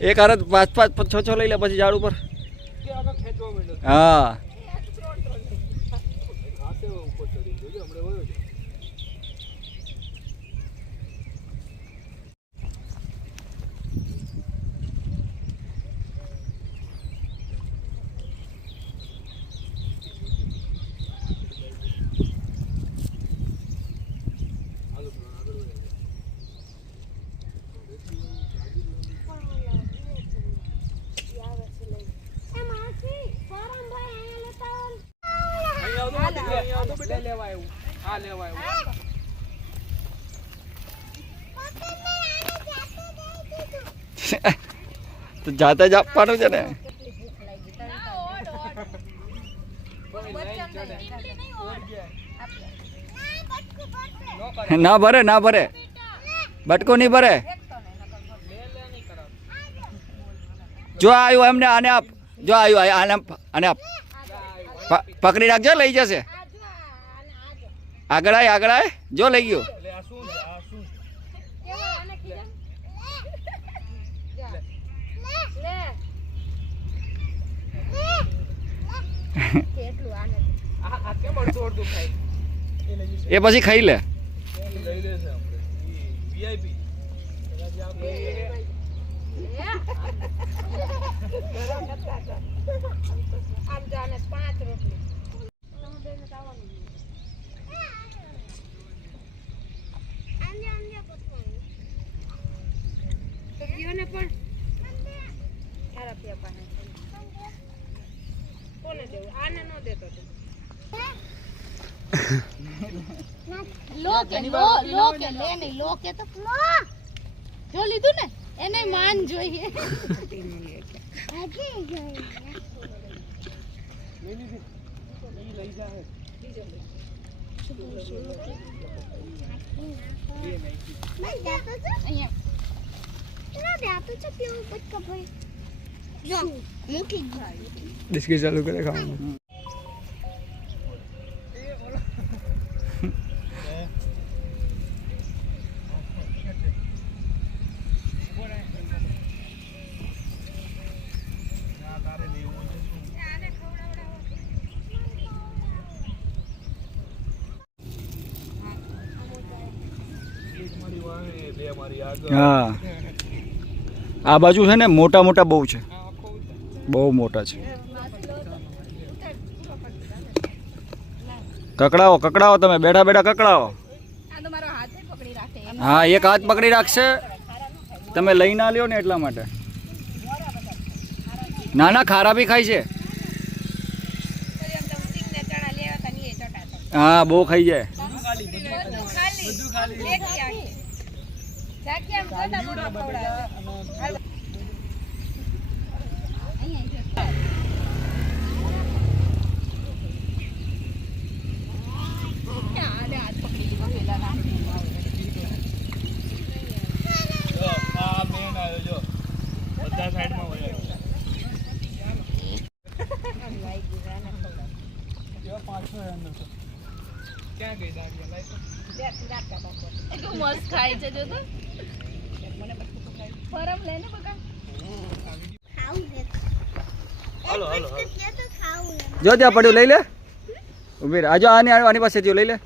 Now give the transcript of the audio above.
એક હારે 5 5 6 6 લઈ લે પછી ઝાડ ઉપર હા તો જાતે જ આપવાનું છે ને ના ભરે ના ભરે બટકો નહીં ભરે જો આવ્યું એમને આને આપ જો આવ્યું આને આપ પકડી રાખજો લઈ જશે આગળ આય જો લઈ ગયો એ પછી ખાઈ લે જો લીધું ને એને માન જોઈએ બિસ્કિટ ચાલુ કરે ખાવાનું હા આ બાજુ છે ને મોટા મોટા બહુ છે બહુ મોટા છે કકડાવો તમે બેઠા કકડાવો હા એક હાથ પકડી રાખશે તમે લઈ ના લ્યો ને એટલા માટે ના ખારા બી ખાય છે હા બહુ ખાઈ જાય મસ્ત ખાય છે જો તો ફરમ લેને બકા જો ત્યાં પડ્યું લઈ લે ઉભી રહે આજો આની પાસે જો લઈ લે